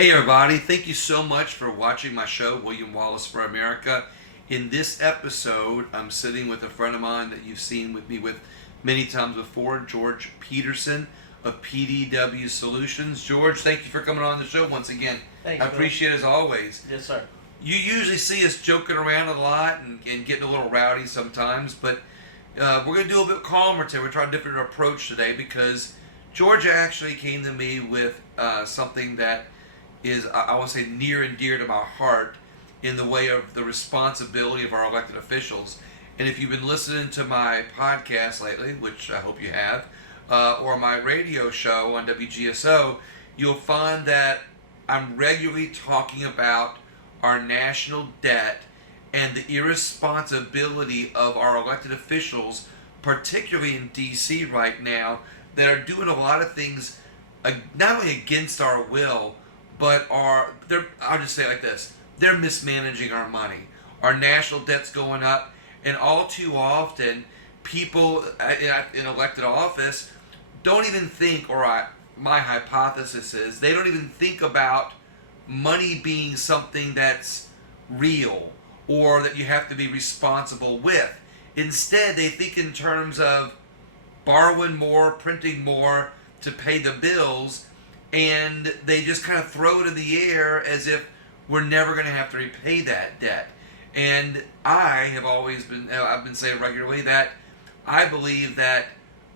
Hey everybody, thank you so much for watching my show, William Wallace for America. In this episode, I'm sitting with a friend of mine that you've seen with me with many times before, George Peterson of PDW Solutions. George, thank you for coming on the show once again. Thanks, I appreciate it as always. Yes, sir. You usually see us joking around a lot and getting a little rowdy sometimes, but we're going to do a bit calmer today. We're trying a different approach today because George actually came to me with something that is, I would say, near and dear to my heart in the way of the responsibility of our elected officials. And if you've been listening to my podcast lately, which I hope you have, or my radio show on WGSO, you'll find that I'm regularly talking about our national debt and the irresponsibility of our elected officials, particularly in D.C. right now, that are doing a lot of things not only against our will, but I'll just say it like this, they're mismanaging our money. Our national debt's going up, and all too often, people in elected office don't even think, my hypothesis is, they don't even think about money being something that's real or that you have to be responsible with. Instead, they think in terms of borrowing more, printing more to pay the bills, and they just kind of throw it in the air as if we're never going to have to repay that debt. And I've been saying regularly that I believe that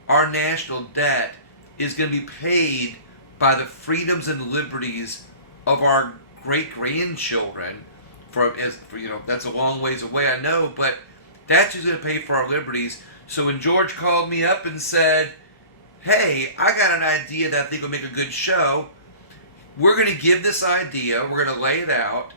our national debt is going to be paid by the freedoms and liberties of our great-grandchildren. That's a long ways away, I know, but that's who's going to pay for our liberties. So when George called me up and said, hey, I got an idea that I think will make a good show. We're going to give this idea, we're going to lay it out,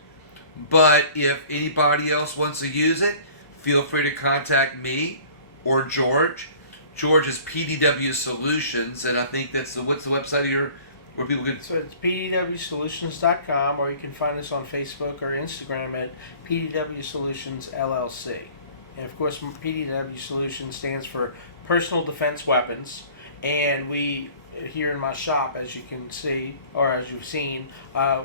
but if anybody else wants to use it, feel free to contact me or George. George is PDW Solutions, and I think what's the website of where people can... So it's pdwsolutions.com, or you can find us on Facebook or Instagram at PDW Solutions LLC. And of course, PDW Solutions stands for Personal Defense Weapons. And we, here in my shop, as you can see, or as you've seen,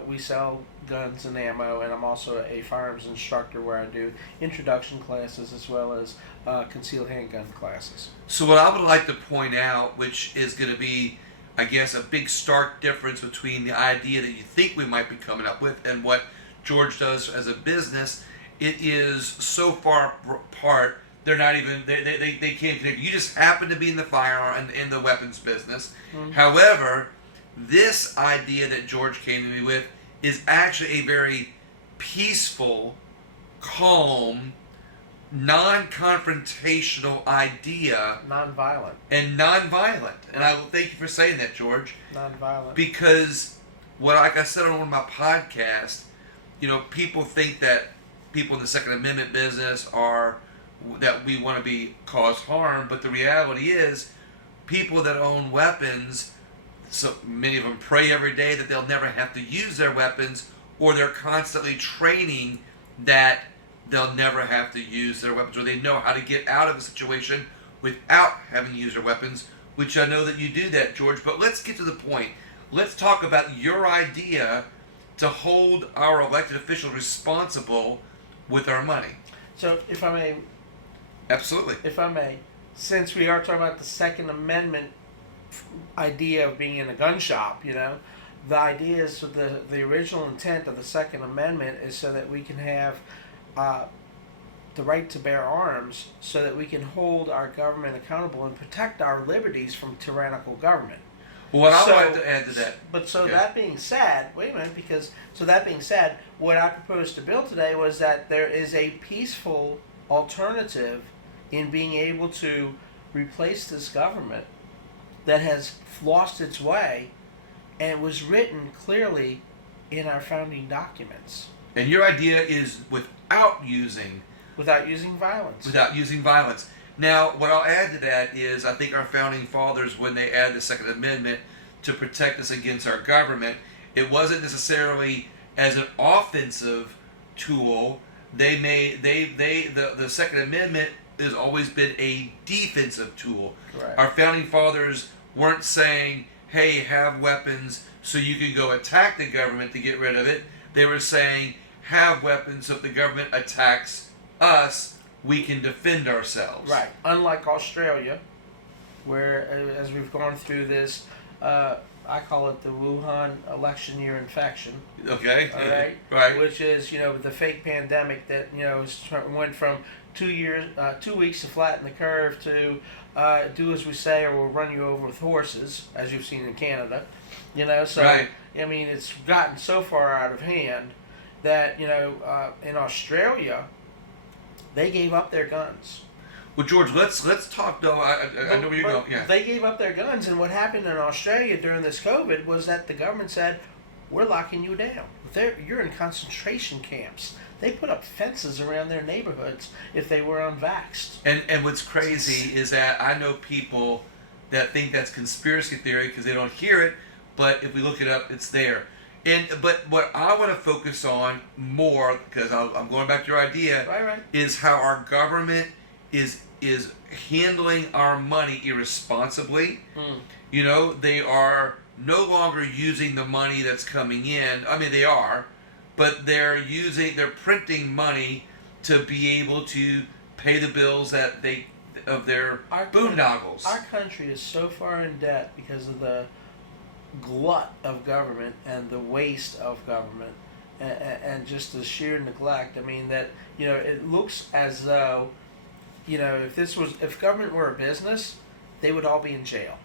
we sell guns and ammo, and I'm also a firearms instructor where I do introduction classes as well as concealed handgun classes. So what I would like to point out, which is going to be, I guess, a big stark difference between the idea that you think we might be coming up with and what George does as a business, it is so far apart. They're not even, they can't connect. You just happen to be in the firearm and in the weapons business. Mm-hmm. However, this idea that George came to me with is actually a very peaceful, calm, non-confrontational idea. Non-violent. And non-violent. And I will thank you for saying that, George. Non-violent. Because, like I said on one of my podcasts, people think that people in the Second Amendment business that we want to cause harm, but the reality is people that own weapons, so many of them pray every day that they'll never have to use their weapons, or they're constantly training that they'll never have to use their weapons, or they know how to get out of a situation without having to use their weapons, which I know that you do that, George. But let's get to the point. Let's talk about your idea to hold our elected officials responsible with our money. So if I may... Absolutely. If I may, since we are talking about the Second Amendment idea of being in a gun shop, the idea is the original intent of the Second Amendment is so that we can have the right to bear arms, so that we can hold our government accountable and protect our liberties from tyrannical government. Well, what I wanted to add to that. But that being said, wait a minute, that being said, what I proposed to Bill today was that there is a peaceful alternative in being able to replace this government that has lost its way, and it was written clearly in our founding documents. And your idea is without using violence. Without using violence. Now, what I'll add to that is I think our founding fathers, when they added the Second Amendment to protect us against our government, it wasn't necessarily as an offensive tool. The Second Amendment has always been a defensive tool. Right. Our founding fathers weren't saying, hey, have weapons so you can go attack the government to get rid of it. They were saying, have weapons so if the government attacks us, we can defend ourselves. Right. Unlike Australia, where as we've gone through this, I call it the Wuhan election year infection. Okay. All right. Right. Which is, the fake pandemic that went from 2 weeks to flatten the curve to do as we say or we'll run you over with horses, as you've seen in Canada. So Right. I mean, it's gotten so far out of hand that in Australia they gave up their guns. Well, George, let's talk though. I know where you're going. Yeah. They gave up their guns, and what happened in Australia during this COVID was that the government said, "We're locking you down. You're in concentration camps." They put up fences around their neighborhoods if they were unvaxxed. And what's crazy is that I know people that think that's conspiracy theory because they don't hear it, but if we look it up, it's there. But what I want to focus on more, because I'm going back to your idea, Right. is how our government is handling our money irresponsibly. They are no longer using the money that's coming in. I mean, they are, but they're printing money to be able to pay the bills of their boondoggles. Our country is so far in debt because of the glut of government and the waste of government and just the sheer neglect. I mean, that it looks as though if government were a business, they would all be in jail.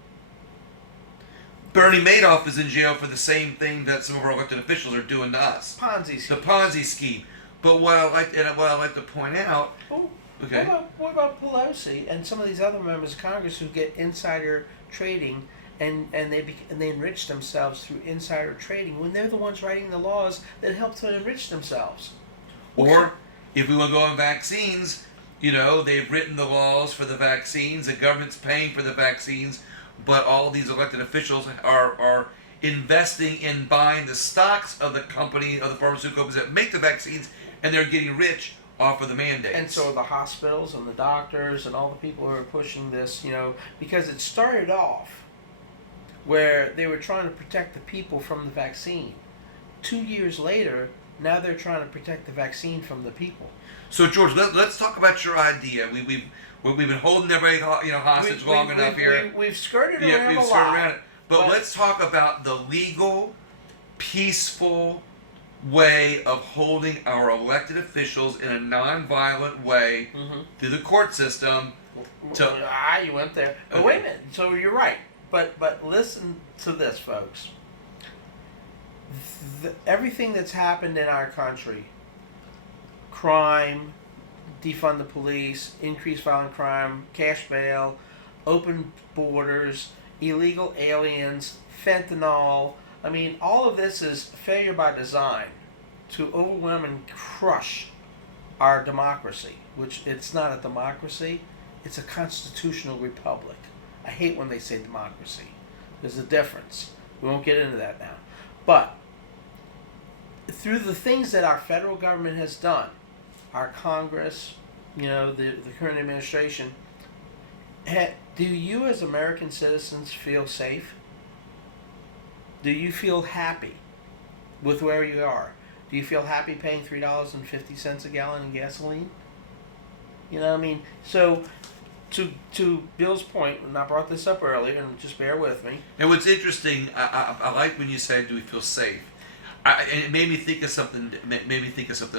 Bernie Madoff is in jail for the same thing that some of our elected officials are doing to us. Ponzi scheme. The Ponzi scheme. But what I like to point out. Oh, Okay. What about Pelosi and some of these other members of Congress who get insider trading and they enrich themselves through insider trading when they're the ones writing the laws that help to enrich themselves? Or if we want to go on vaccines, they've written the laws for the vaccines. The government's paying for the vaccines, but all these elected officials are investing in buying the stocks of the pharmaceutical companies that make the vaccines, and they're getting rich off of the mandates. And so the hospitals and the doctors and all the people who are pushing this, because it started off where they were trying to protect the people from the vaccine. 2 years later, now they're trying to protect the vaccine from the people. So George, let's talk about your idea. We've been holding everybody hostage long enough here. We've skirted Yeah, around we've a skirted lot. around it. But let's talk about the legal, peaceful way of holding our elected officials in a non-violent way through the court system. You went there. But wait a minute. So you're right. But listen to this, folks. Everything that's happened in our country, crime, defund the police, increase violent crime, cash bail, open borders, illegal aliens, fentanyl. I mean, all of this is failure by design to overwhelm and crush our democracy, which it's not a democracy, it's a constitutional republic. I hate when they say democracy. There's a difference. We won't get into that now. But through the things that our federal government has done, our Congress, the current administration, do you as American citizens feel safe? Do you feel happy with where you are? Do you feel happy paying $3.50 a gallon in gasoline? So to Bill's point, and I brought this up earlier, and just bear with me. And what's interesting, I like when you said, "Do we feel safe?" And it made me think of something.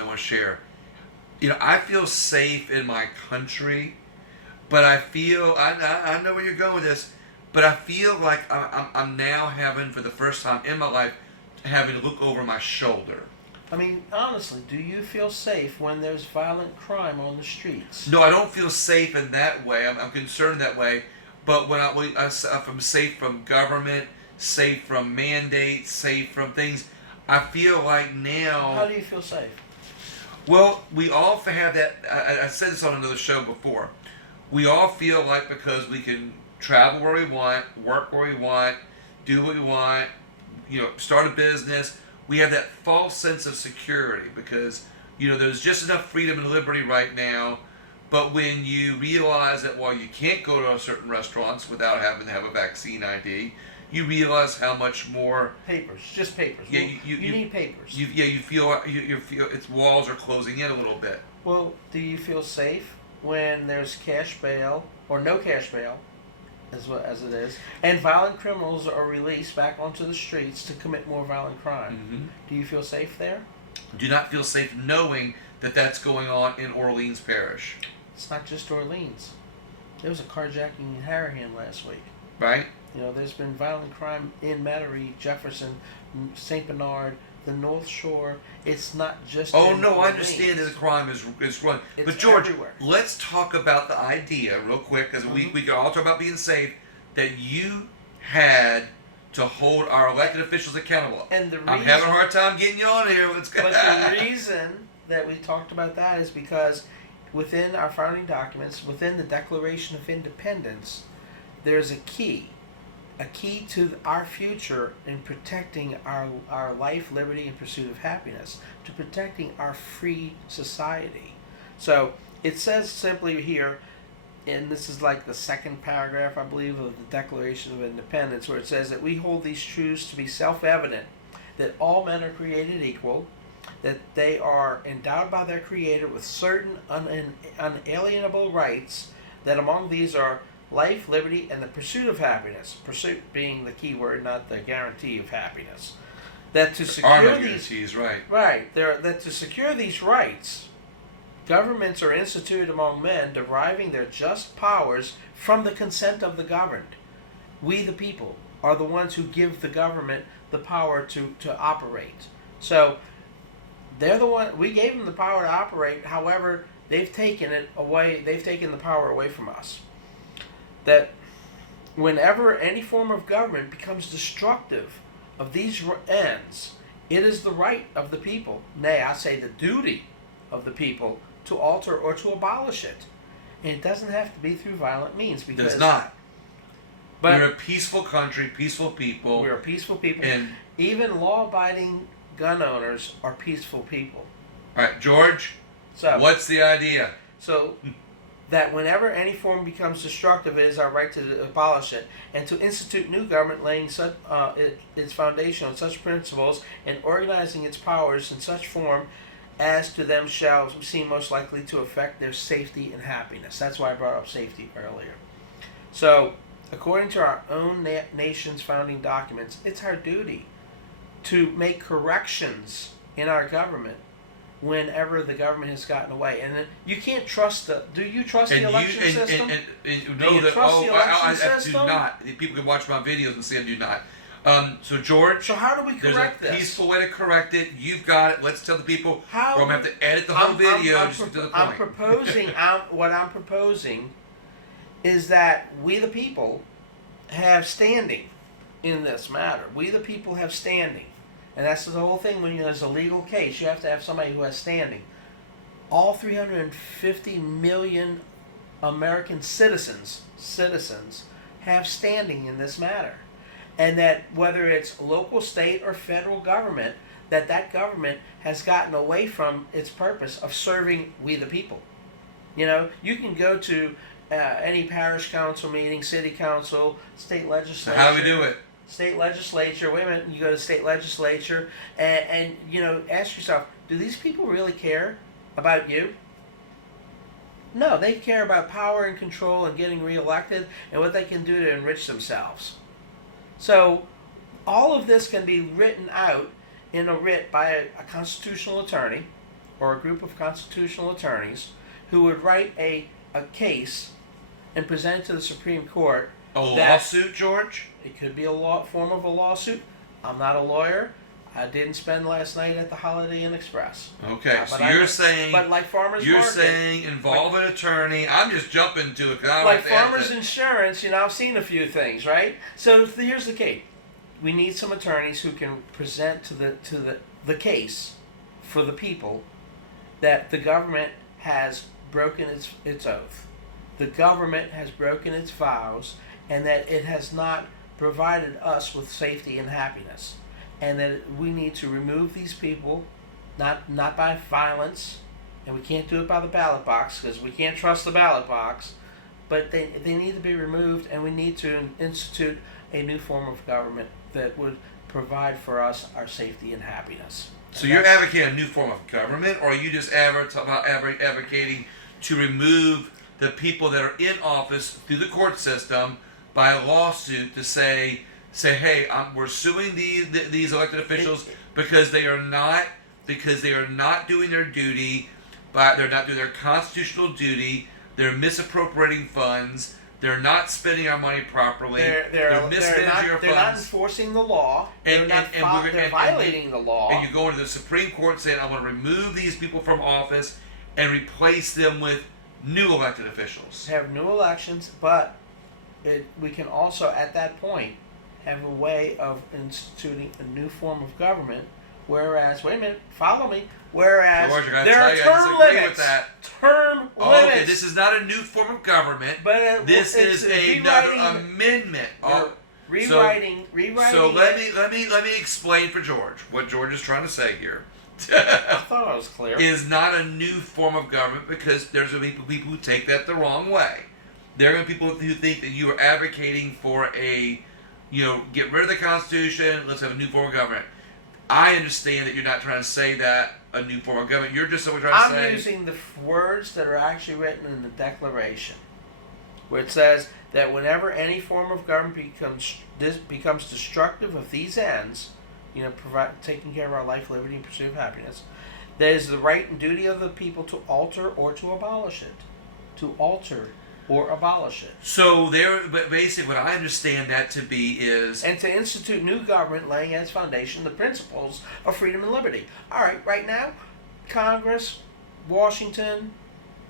I want to share. I feel safe in my country, but I feel I know where you're going with this, but I feel like I'm now having, for the first time in my life, having to look over my shoulder. I mean, honestly, do you feel safe when there's violent crime on the streets? No, I don't feel safe in that way. I'm concerned that way. But when I'm safe from government, safe from mandates, safe from things, I feel like now. How do you feel safe? Well, we all have that. I said this on another show before. We all feel like because we can travel where we want, work where we want, do what we want, start a business. We have that false sense of security because, there's just enough freedom and liberty right now. But when you realize that, you can't go to certain restaurants without having to have a vaccine ID, you realize how much more. Papers, just papers. Yeah, Well, you need papers. You feel you feel its walls are closing in a little bit. Well, do you feel safe when there's cash bail or no cash bail, as it is, and violent criminals are released back onto the streets to commit more violent crime? Mm-hmm. Do you feel safe there? Do not feel safe knowing that that's going on in Orleans Parish. It's not just Orleans. There was a carjacking in Harahan last week. Right? You know, there's been violent crime in Metairie, Jefferson, St. Bernard, the North Shore. It's not just. Oh in no, Orleans. I understand that the crime is run. It's But George, everywhere. let's talk about the idea real quick, because we can all talk about being safe. That you had to hold our elected officials accountable. And the I'm having a hard time getting you on here. Let's go. But the reason that we talked about that is because within our founding documents, within the Declaration of Independence, there's a key to our future in protecting our life, liberty, and pursuit of happiness, to protecting our free society. So it says simply here, and this is like the second paragraph, I believe, of the Declaration of Independence, where it says that we hold these truths to be self-evident, that all men are created equal, that they are endowed by their Creator with certain unalienable rights, that among these are life, liberty, and the pursuit of happiness. Pursuit being the key word, not the guarantee of happiness. That to secure these that to secure these rights, governments are instituted among men, deriving their just powers from the consent of the governed. We, the people, are the ones who give the government the power to operate. So they're the one. We gave them the power to operate. However, they've taken it away. They've taken the power away from us. That whenever any form of government becomes destructive of these ends, it is the right of the people, nay, I say the duty of the people, to alter or to abolish it. And it doesn't have to be through violent means. Because it does not. But we're a peaceful country, peaceful people. We're a peaceful people. And even law-abiding gun owners are peaceful people. All right, George, so what's the idea? So that whenever any form becomes destructive, it is our right to abolish it, and to institute new government laying its foundation on such principles and organizing its powers in such form as to them shall seem most likely to affect their safety and happiness. That's why I brought up safety earlier. So, according to our own nation's founding documents, it's our duty to make corrections in our government whenever the government has gotten away. And you can't trust do you trust the election system? Do you trust the election I system? do not. People can watch my videos and see I do not. So George, so how do we correct there's a this? peaceful way to correct it. You've got it. Let's tell the people. How? Or I'm going to have to edit the whole video just to the point. I'm proposing. What I'm proposing is that we, the people, have standing in this matter. We, the people, have standing. And that's the whole thing. When there's a legal case, you have to have somebody who has standing. All 350 million American citizens have standing in this matter. And that whether it's local, state, or federal government, that government has gotten away from its purpose of serving we the people. You know, you can go to any parish council meeting, city council, state legislature. So how do we do it? State legislature. Wait a minute. You go to state legislature and you know, ask yourself, do these people really care about you? No, they care about power and control and getting reelected and what they can do to enrich themselves. So all of this can be written out in a writ by a constitutional attorney or a group of constitutional attorneys who would write a case and present it to the Supreme Court. A lawsuit, George? It could be a form of a lawsuit. I'm not a lawyer. I didn't spend last night at the Holiday Inn Express. Okay, so you're saying... But like Farmers You're Market, saying involve an attorney. I'm just jumping to it. Like Farmers Insurance, you know, I've seen a few things, right? So here's the case. We need some attorneys who can present to the case for the people that the government has broken its oath. The government has broken its vows, and that it has not provided us with safety and happiness. And that we need to remove these people, not by violence, and we can't do it by the ballot box because we can't trust the ballot box, but they need to be removed, and we need to institute a new form of government that would provide for us our safety and happiness. So you're advocating a new form of government, or are you just advocating to remove the people that are in office through the court system by a lawsuit to say, hey, we're suing these elected officials because they are not doing their duty, they're not doing their constitutional duty, they're misappropriating funds, they're not spending our money properly, they're mismanaging our funds. They're not enforcing the law. They're violating the law. And you go into the Supreme Court saying, I want to remove these people from office and replace them with new elected officials. Have new elections, but we can also, at that point, have a way of instituting a new form of government. Whereas, wait a minute, follow me. Whereas George, there are term limits. With that. Term limits. Okay, this is not a new form of government. But this is another amendment. Rewriting. So let me explain for George what George is trying to say here. I thought I was clear. Is not a new form of government, because there's going to be people who take that the wrong way. There are going to be people who think that you are advocating for get rid of the Constitution, let's have a new form of government. I understand that you're not trying to say that a new form of government. You're just simply trying to say... I'm using the words that are actually written in the Declaration, where it says that whenever any form of government becomes destructive of these ends, taking care of our life, liberty, and pursuit of happiness, there is the right and duty of the people to alter or to abolish it. To alter or abolish it. So but basically what I understand that to be is... And to institute new government laying as foundation the principles of freedom and liberty. All right, right now, Congress, Washington,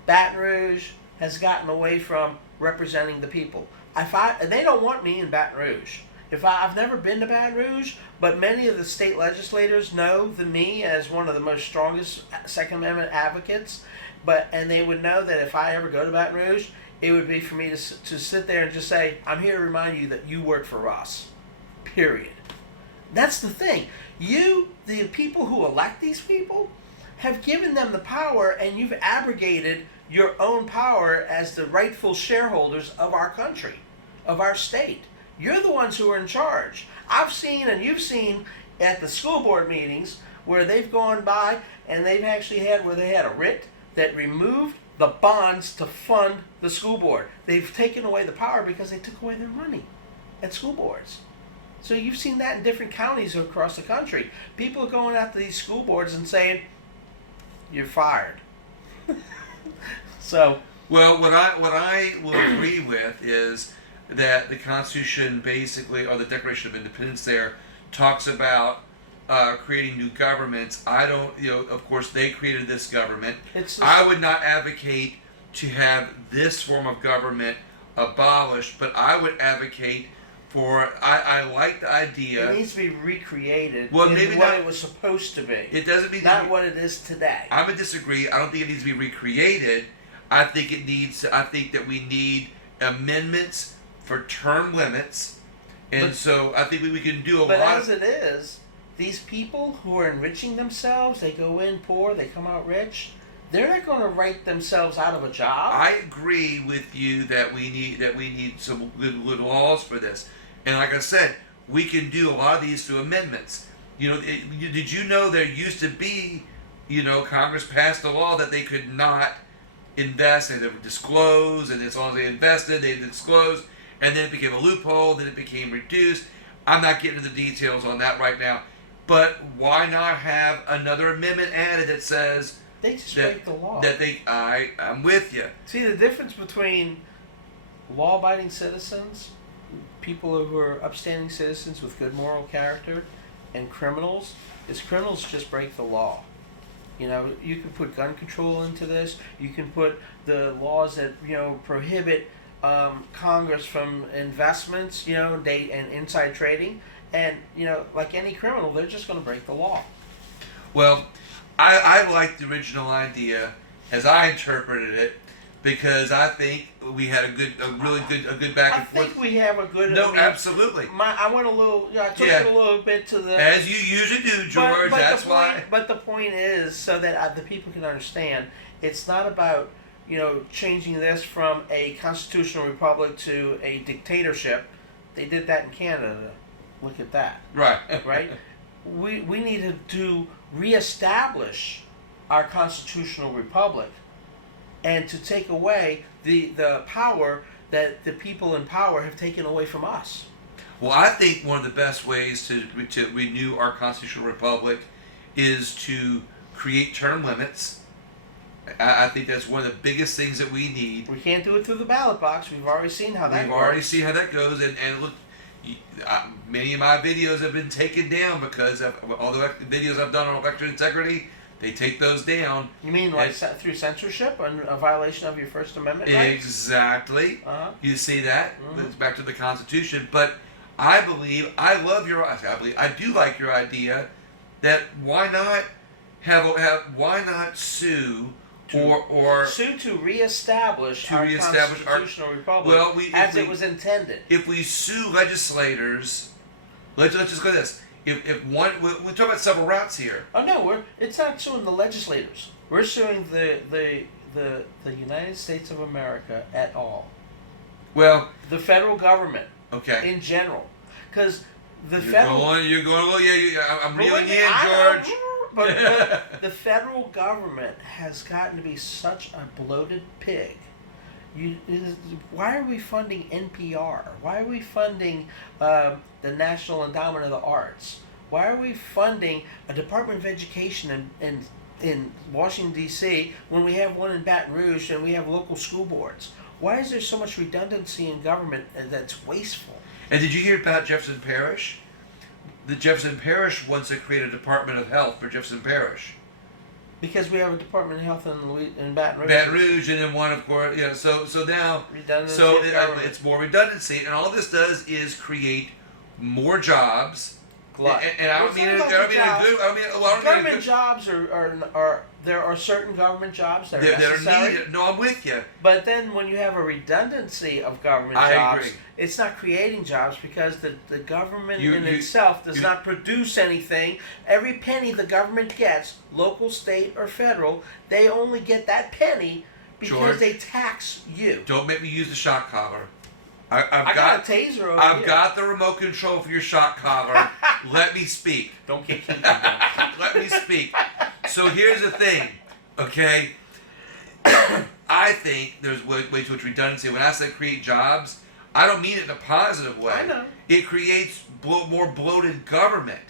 Baton Rouge has gotten away from representing the people. They don't want me in Baton Rouge. I've never been to Baton Rouge, but many of the state legislators know me as one of the most strongest Second Amendment advocates. And they would know that if I ever go to Baton Rouge, it would be for me to sit there and just say, I'm here to remind you that you work for us. Period. That's the thing. The people who elect these people, have given them the power, and you've abrogated your own power as the rightful shareholders of our country, of our state. You're the ones who are in charge. I've seen, and you've seen at the school board meetings, where they've gone by and they've actually had a writ that removed the bonds to fund the school board. They've taken away the power because they took away their money at school boards. So you've seen that in different counties across the country. People are going after these school boards and saying, you're fired. So, well, what I will agree with is that the Constitution basically, or the Declaration of Independence there, talks about creating new governments. I don't, of course they created this government. I would not advocate to have this form of government abolished, but I would advocate for, I like the idea. It needs to be recreated maybe what it was supposed to be. It doesn't mean not what it is today. I would disagree. I don't think it needs to be recreated. I think that we need amendments for term limits. And so I think we can do a lot. But as it is, these people who are enriching themselves, they go in poor, they come out rich. They're not going to write themselves out of a job. I agree with you that we need some good laws for this. And like I said, we can do a lot of these through amendments. Did you know there used to be, Congress passed a law that they could not invest, and they would disclose, and as long as they invested, they disclosed, and then it became a loophole, then it became reduced. I'm not getting into the details on that right now. But why not have another amendment added that says they just break the law? I'm with you. See, the difference between law-abiding citizens, people who are upstanding citizens with good moral character, and criminals, is criminals just break the law. You can put gun control into this. You can put the laws that prohibit Congress from investments, and inside trading. And, like any criminal, they're just going to break the law. Well, I like the original idea as I interpreted it, because I think we had a good back and forth. I think we have a good... No, absolutely. I went a little... I took it a little bit to the... As you usually do, George, that's why... But the point is, so that the people can understand, it's not about, changing this from a constitutional republic to a dictatorship. They did that in Canada. Look at that. Right. Right? We need to reestablish our constitutional republic and to take away the power that the people in power have taken away from us. Well, I think one of the best ways to renew our constitutional republic is to create term limits. I think that's one of the biggest things that we need. We can't do it through the ballot box. We've already seen how that We've works. already seen how that goes, and look, many of my videos have been taken down because of all the videos I've done on election integrity. They take those down. You mean like through censorship and a violation of your First Amendment rights? Exactly. Uh-huh. You see that? Mm-hmm. It's back to the Constitution. But I do like your idea that why not sue or sue to reestablish our constitutional republic as it was intended. If we sue legislators, let's just go to this. If one, we're talking about several routes here. Oh no, it's not suing the legislators. We're suing the United States of America at all. Well, the federal government. Okay. In general, because you're going. Yeah, I'm reeling you in, George. But the federal government has gotten to be such a bloated pig. Why are we funding NPR? Why are we funding the National Endowment of the Arts? Why are we funding a Department of Education in Washington, D.C. when we have one in Baton Rouge and we have local school boards? Why is there so much redundancy in government that's wasteful? And did you hear about Jefferson Parish? The Jefferson Parish wants to create a Department of Health for Jefferson Parish. Because we have a Department of Health in Baton Rouge. Baton Rouge, and then one, of course, yeah. So now, redundancy it's more redundancy, and all this does is create more jobs. And I don't mean it. Government jobs are there are certain government jobs that are necessary. That are needed. No, I'm with you. But then when you have a redundancy of government I jobs, agree. It's not creating jobs because the government itself does not produce anything. Every penny the government gets, local, state, or federal, they only get that penny because George, they tax you. Don't make me use the shock collar. I've got a taser over here. I've got the remote control for your shock collar. Let me speak. Don't get killed. Let me speak. So here's the thing, okay? I think there's way too much redundancy. When I say create jobs, I don't mean it in a positive way. I know. It creates more bloated government.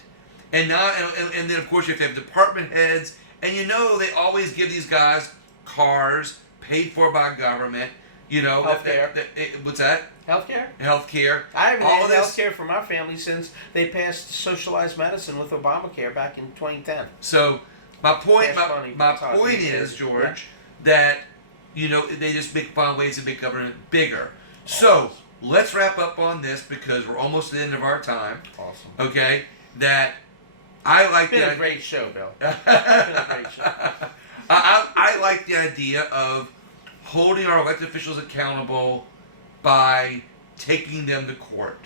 And now, and then of course you have to have department heads, and they always give these guys cars paid for by government. Healthcare. What's that? Healthcare. I haven't had healthcare for my family since they passed socialized medicine with Obamacare back in 2010. So my point is, George, that they just find ways to make government bigger. So let's wrap up on this because we're almost at the end of our time. Awesome. Okay, that I like. It's been a great show, Bill. It's been a great show. I like the idea of holding our elected officials accountable by taking them to court.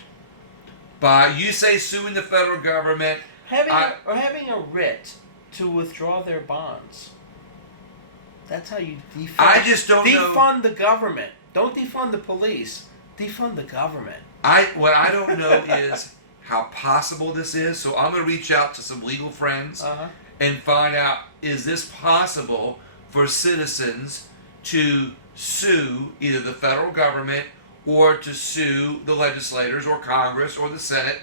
You say suing the federal government. Having a writ to withdraw their bonds. That's how you defund. I just don't know. Defund the government. Don't defund the police. Defund the government. What I don't know is how possible this is. So I'm going to reach out to some legal friends and find out, is this possible for citizens to sue either the federal government or to sue the legislators or Congress or the Senate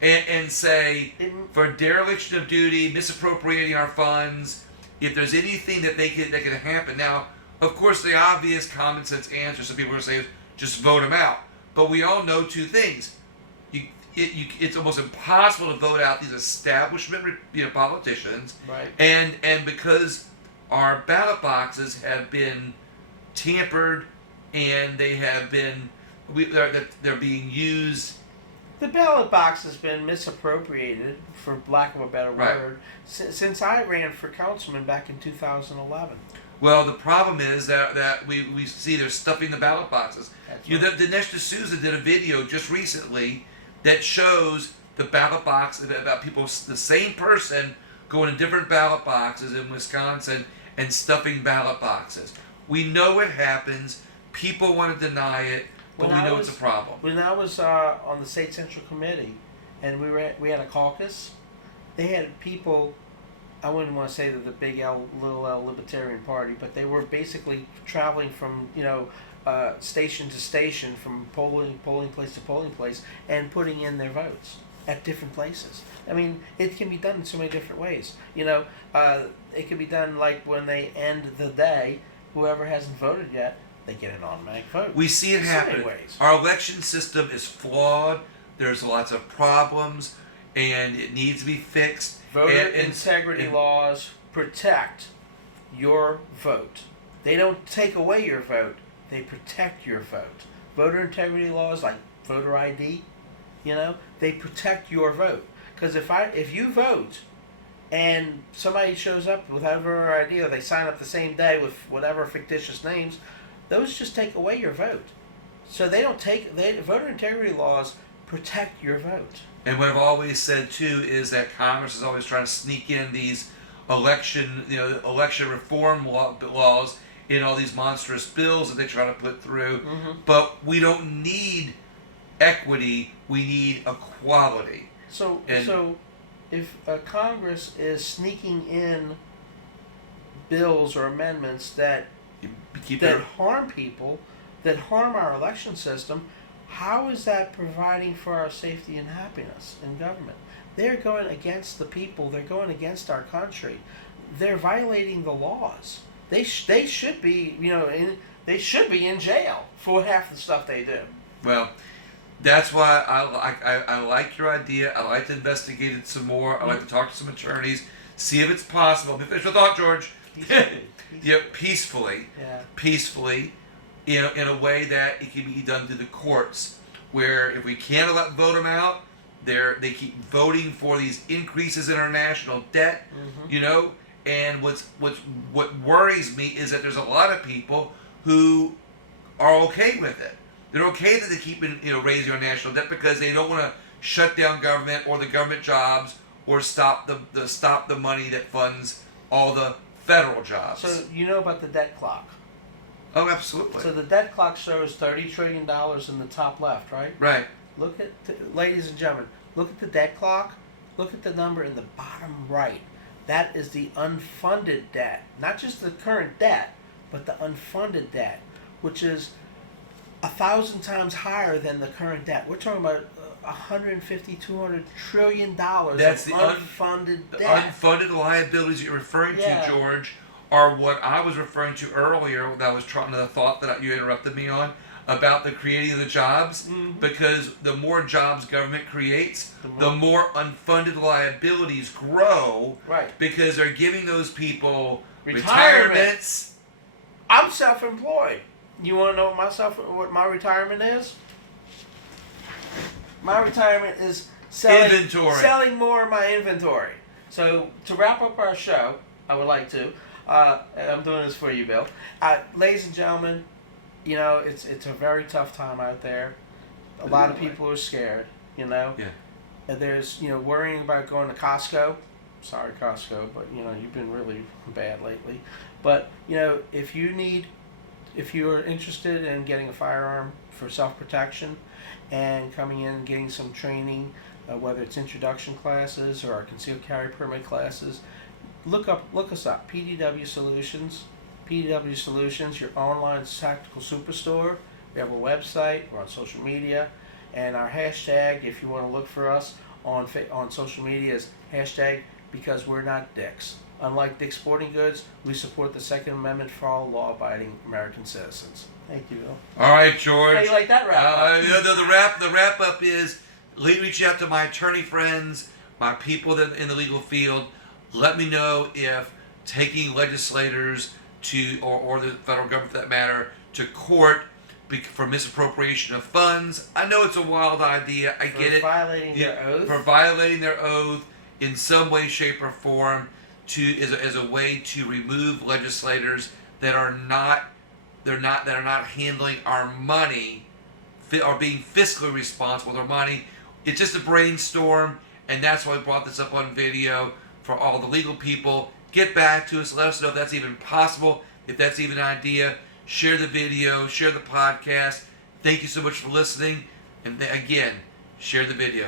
and say for dereliction of duty, misappropriating our funds, if there's anything that can happen. Now, of course, the obvious common sense answer some people are saying is just vote them out. But we all know two things. It's almost impossible to vote out these establishment politicians. Right. And because our ballot boxes have been tampered and they're being used. The ballot box has been misappropriated, for lack of a better word, since I ran for councilman back in 2011. Well, the problem is that we see they're stuffing the ballot boxes. Dinesh D'Souza did a video just recently that shows the ballot box about people, the same person going to different ballot boxes in Wisconsin and stuffing ballot boxes. We know it happens. People want to deny it. but we know it's a problem. When I was on the state central committee, and we had a caucus, they had people. I wouldn't want to say that the big L, little L Libertarian Party, but they were basically traveling from station to station, from polling place to polling place, and putting in their votes at different places. I mean, it can be done in so many different ways. It can be done like when they end the day, whoever hasn't voted yet, they get an automatic vote. We see it happen. Ways. Our election system is flawed. There's lots of problems, and it needs to be fixed. Voter integrity laws protect your vote. They don't take away your vote. They protect your vote. Voter integrity laws like voter ID, they protect your vote. Because if you vote and somebody shows up without voter ID, or they sign up the same day with whatever fictitious names, those just take away your vote. So voter integrity laws protect your vote. And what I've always said too is that Congress is always trying to sneak in these election reform laws in all these monstrous bills that they try to put through. Mm-hmm. But we don't need equity; we need equality. So if Congress is sneaking in bills or amendments that harm people, that harm our election system, how is that providing for our safety and happiness in government? They're going against the people. They're going against our country. They're violating the laws. They should be they should be in jail for half the stuff they do. Well, that's why I like your idea. I like to investigate it some more. I like to talk to some attorneys, see if it's possible. Finish your thought, George. Peacefully. Yeah. Peacefully. In a way that it can be done through the courts, where if we can't vote them out, they keep voting for these increases in our national debt, Mm-hmm. And what worries me is that there's a lot of people who are okay with it. They're okay that they keep raising our national debt because they don't want to shut down government or the government jobs or stop the money that funds all the federal jobs. So about the debt clock. Oh, absolutely. So the debt clock shows $30 trillion in the top left, right? Right. Look at, ladies and gentlemen, look at the debt clock. Look at the number in the bottom right. That is the unfunded debt. Not just the current debt, but the unfunded debt, which is 1,000 times higher than the current debt. We're talking about $150, $200 trillion That's of the unfunded the debt. unfunded liabilities you're referring to, George, are what I was referring to earlier. That was trying to the thought that you interrupted me on about the creating of the jobs. Mm-hmm. Because the more jobs government creates, the more unfunded liabilities grow. Right. Because they're giving those people Retirement. retirements. I'm self-employed. You want to know what my retirement is? My retirement is selling more of my inventory. So to wrap up our show, I would like to. I'm doing this for you, Bill. Ladies and gentlemen, it's a very tough time out there. A lot of people are scared. Yeah. And there's worrying about going to Costco. Sorry, Costco, but you've been really bad lately. But if you're interested in getting a firearm for self-protection and coming in and getting some training, whether it's introduction classes or our concealed carry permit classes, look us up. PDW Solutions. PDW Solutions, your online tactical superstore. We have a website. We're on social media, and our hashtag, if you want to look for us on social media, is hashtag because we're not dicks. Unlike Dick's Sporting Goods, we support the Second Amendment for all law-abiding American citizens. Thank you, Bill. All right, George. How do you like that wrap-up? The wrap-up is reach out to my attorney friends, my people that in the legal field. Let me know if taking legislators or the federal government for that matter to court for misappropriation of funds. I know it's a wild idea. I get it. For violating their oath in some way, shape, or form as a way to remove legislators that are not handling our money or being fiscally responsible with our money. It's just a brainstorm, and that's why we brought this up on video for all the legal people. Get back to us. Let us know if that's even possible, if that's even an idea. Share the video, share the podcast. Thank you so much for listening. And again, share the video.